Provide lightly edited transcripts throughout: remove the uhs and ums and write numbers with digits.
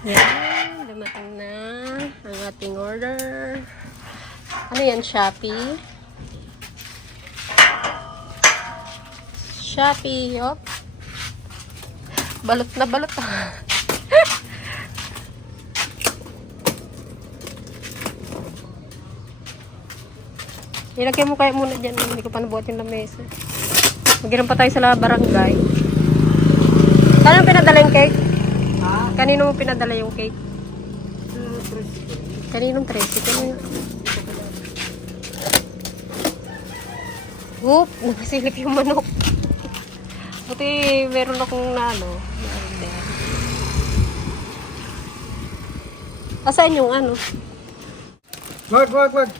Yan, dumating na ang ating order. Ano yan, Shopee? Shopee, yup. Balot na balot. Ilagay mo kaya muna dyan. Hindi ko pa nabuhatin ng mesa. Magiram pa tayo sa barangay. Kanino pinadala yung cake? Ha? Kanino mo pinadala yung cake? Kaninong 13? Kanino? Whoop! Nakasilip yung manok. Buti meron akong na-order. Asaan yung ano? Wag.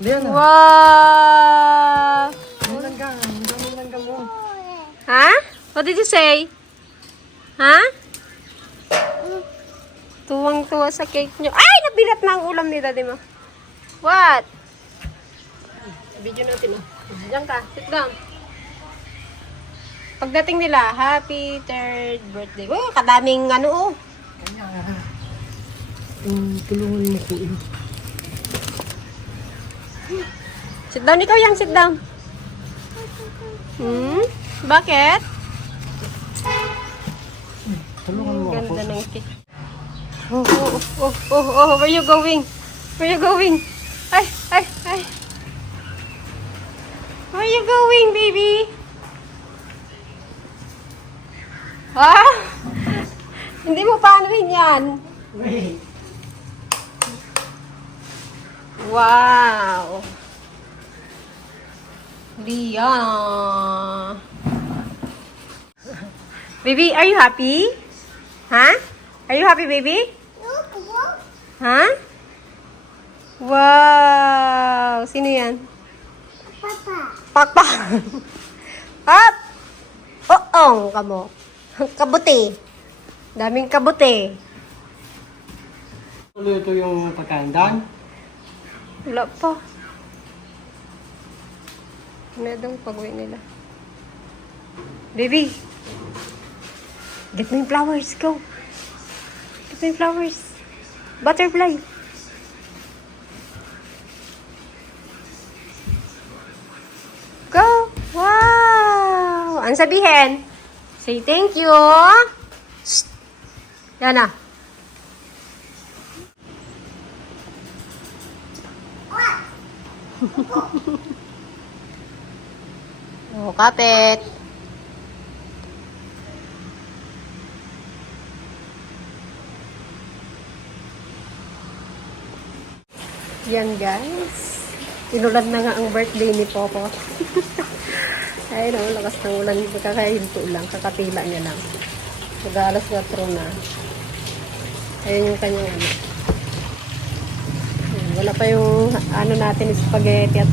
Diyan na. Wow! Langgang mo. Ha? What did you say? Ha? Tuwang-tuwa sa cake nyo. Ay! Nabilat na ang ulam ni Daddy mo. What? Video natin, oh. Diyan ka. Sit down. Pagdating nila, happy 3rd birthday. Oh, kadaming oh. Kanya tulungan mo ko yun. Sit down ikaw yang, sit down. Bakit? Tulungan mo ako. Ganda ng cake. Oh, where you going? Where you going? Ay. Where you going, baby? Ha? Hindi mo paanohin yan. Wait. Wow. Leah. Baby, are you happy? Huh? Are you happy, baby? Huh? Wow. Sino yan? Papa. Pap. Oo, kamo. Kabuti. Daming kabuti. Tuloy ito yung pagkain doon. Wala pa. Ano daw pag-uwi nila? Baby! Get mo yung flowers. Go! Get mo yung flowers. Butterfly. Go! Wow! Ang sabihin? Say thank you. Shh! Yan na. Oh, kapit. Yan guys. Inulad na nga ang birthday ni Popo. Ay no, lakas ng ulan. Kakahinto lang. Kakapila niya lang. Mag-alas 4 na. Ayun yung kanyang ano. Wala pa yung ano natin, spaghetti at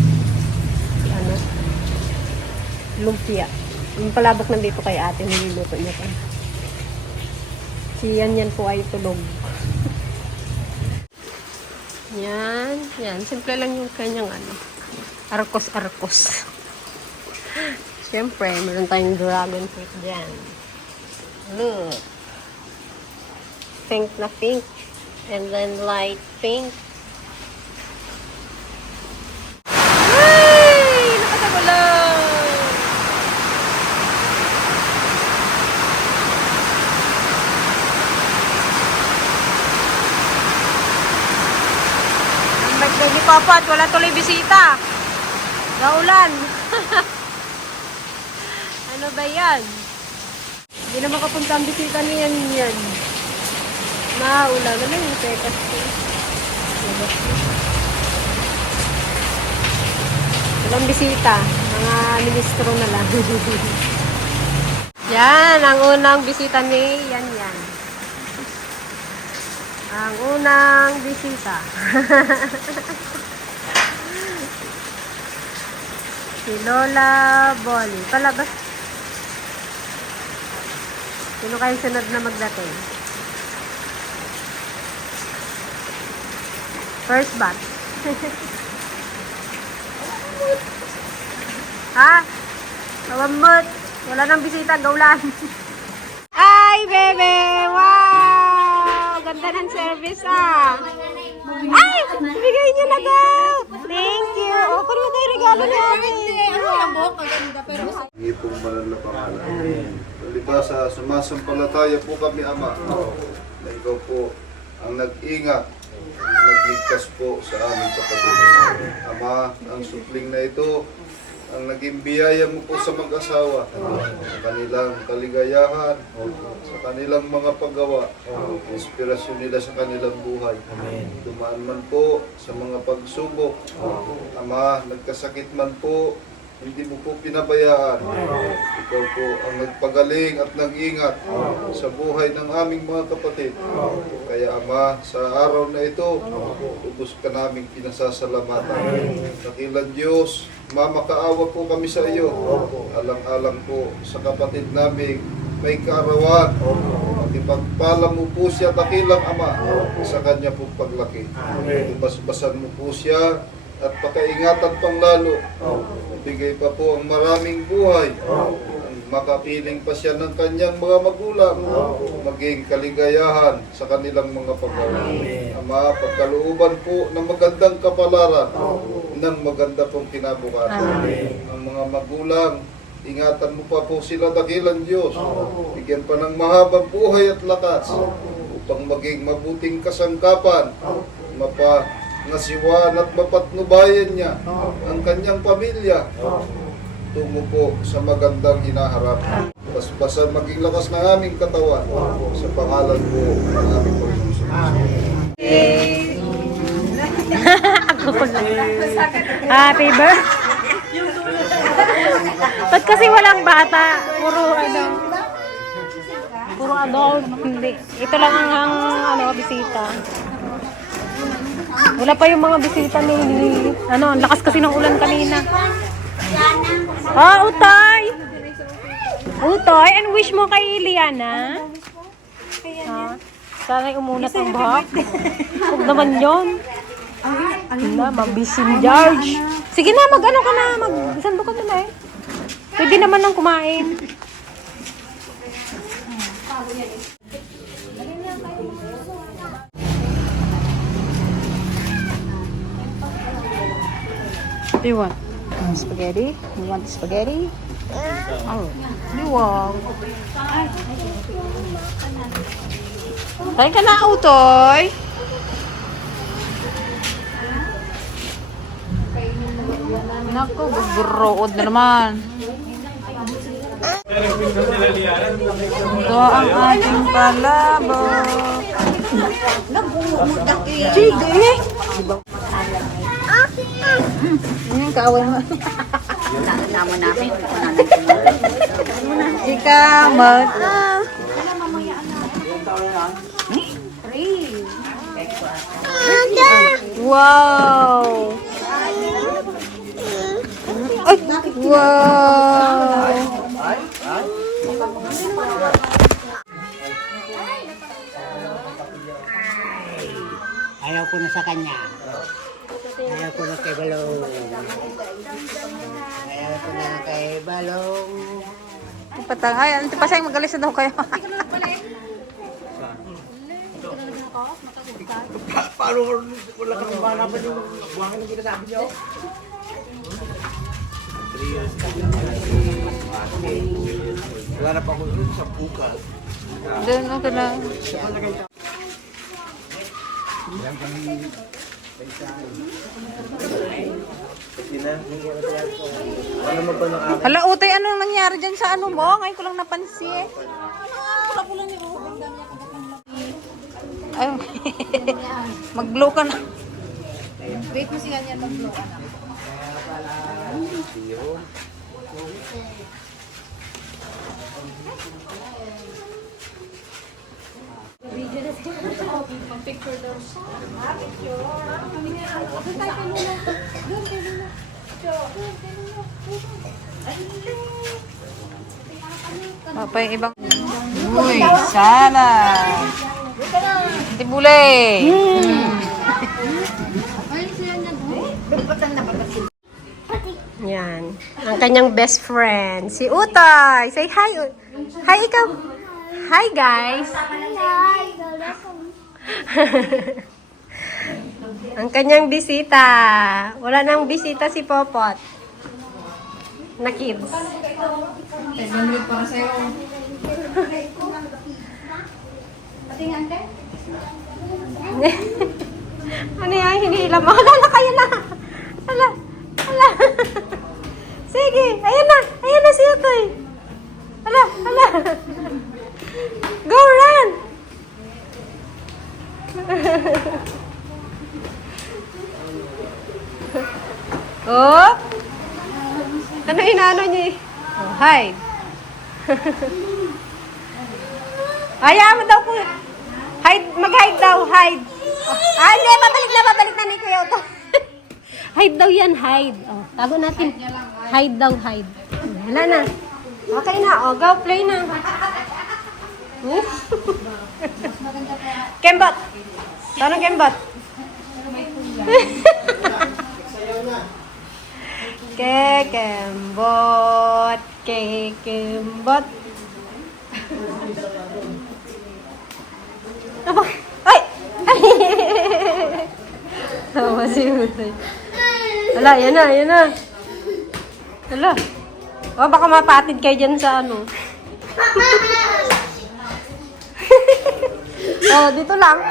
ano, lumpia. Yung palabok nandito kay ate, niluluto niya pa. Si yan po ay tulog. Yan. Simple lang yung kanyang ano, arkos. Siyempre, meron tayong dragon fruit dyan. Look. Pink na pink. And then light pink. Birthday ni Papa at wala tuloy bisita. Gaulan. Ano ba yan? Hindi na makapunta ang bisita niyan yan. Naulan. Ano yung pekas ko? Walang bisita. Mga ministro na lang. Yan. Ang unang bisita ni yan. Ang unang bisita. Si Lola Bolly. Palabas. Sino kayo sunod na magdating? First batch. Ha? Kawamot. Wala nang bisita. Gaulan. Ay, bebe! Wow! ganda ng service ah. Ay! Bigay niyo na daw! Thank you! O, paano mo tayo regalo ni Ate? Hindi pong malalapangalan. Palibasa, sumasampalataya po kami, Ama, na ikaw po ang nag-ingat, nagligtas po sa aming kapatid. Ama, ang supling na ito, ang naging biyaya mo po sa mag-asawa, sa kanilang kaligayahan, sa kanilang mga paggawa, inspirasyon nila sa kanilang buhay. Dumaan man po sa mga pagsubok, Ama, nagkasakit man po, hindi mo po pinabayaan. Ikaw po ang nagpagaling at nag-ingat sa buhay ng aming mga kapatid. Kaya Ama, sa araw na ito, lubos ka naming pinasasalamatan. Dakilang Diyos, mamakaawa po kami sa iyo. Alang-alang po sa kapatid namin may kaarawan. At ipagpala mo po siya, dakilang Ama, sa kanya po paglaki. Basbasan mo po siya at pakaingatan pang lalo. Bigay pa po ang maraming buhay. Makapiling pa siya ng kanyang mga magulang. Maging kaligayahan sa kanilang mga paggawa. Ama, pagkalooban po ng magandang kapalaran, ng maganda pong kinabukasan. Ang mga magulang, ingatan mo pa po sila, dakilang Diyos. Bigyan pa ng mahabang buhay at lakas upang maging mabuting kasangkapan, ngasiwan at mapatnubayan niya ang kanyang pamilya tungo po sa magandang hinaharap. Basbasan maging lakas ng aming katawan sa pangalan po ng aming Panginoon. Happy birthday! Ba't kasi walang bata? Puro adult. Hindi. Ito lang ang bisita. Wala pa yung mga bisita ni... ang lakas kasi ng ulan kanina. Utay! Utay, and wish mo kay Liana? Sana'y umunat ang bahak. Huwag naman yun. Na, mabisin George. Sige na, mag-ano ka na. Mag-sando ka na eh. Pwede naman nang kumain. What do you want? Spaghetti? You want spaghetti? Oh, you want? Kain ka na, Utoy. Naku, gugurood na naman. Ito ang ating palabok. Sige! Yung kaaway mo. Naman namin. Ikamot. Wow! Ay! Wow! Ayaw ko na sa kanya. Ayaw ko na kay Balong. Ayaw ko na kay Balong. Patang, ay, antipasay, magalis na daw kayo. Paano wala kang mahalaman yung buhangin na ginasabi niyo? Wala na pa ako sa buka. Doon, okay na. Hala, Utay, anong nangyari dyan sa ano mo? Ngayon ko lang napansin. Ay, mag-blow ka na. Wait mo siya niya mag-blow ka na. Picture daw. Picture. Doon tayo kanina. Doon kanina. Pa yung ibang... Uy, sana. Tibulay. Yan. Ang kanyang best friend, si Utay. Say hi. Hi, ikaw. Hi, guys. Ang kanyang bisita. Wala nang bisita si Popot. Na kids. 500 para sa'yo. Patingan ka? Ano yan? Hinihila mo. Hala, kayo na. Hala. Hala. Sige. Ayan na. Ayan na si Utoy. Hala. Hala. Go, run. Oh. Ano inaano niya? Oh, hide. Ayaw mo daw po. Hide, mag-hide daw, hide. Oh. Ah, hindi, babalik na ni Kuya Otto. Hide daw yan, hide. Oh, tago natin. Hide daw, hide. Wala na. Okay na, oh, go, play na. Kembot. Tanong Kembot. Kekembot, kekembot. Apa? Ay! Ay! Tawa si Utoy. Hala, yan na, yan na. Hala. O, baka mapatid kayo dyan sa ano. Oh, dito lang.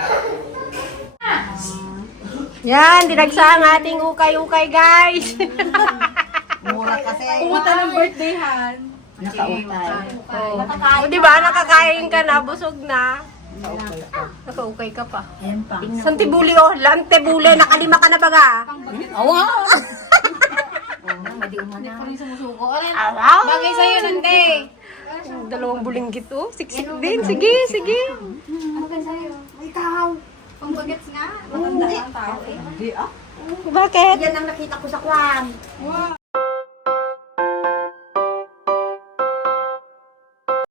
Yan, dinagsa ang ating ukay-ukay, guys. Mura kasi. Pumunta ng birthdayhan. Nakautay. O, di ba? Nakakain ka na, busog na. Nakaukay ka pa. Ayan pa. Santibuli, oh. Lantebuli. Nakalima ka na baga. Awa! Hindi pa rin sumusuko. Alin? Araw! Bagay sa'yo, nante. Dalawang bulinggit, oh. Siksik din. Sige, sige. Ano ka sa'yo? Ikaw. Pambagets nga. Matanda ang tao eh. Bakit? Yan ang nakita ko sa kwan.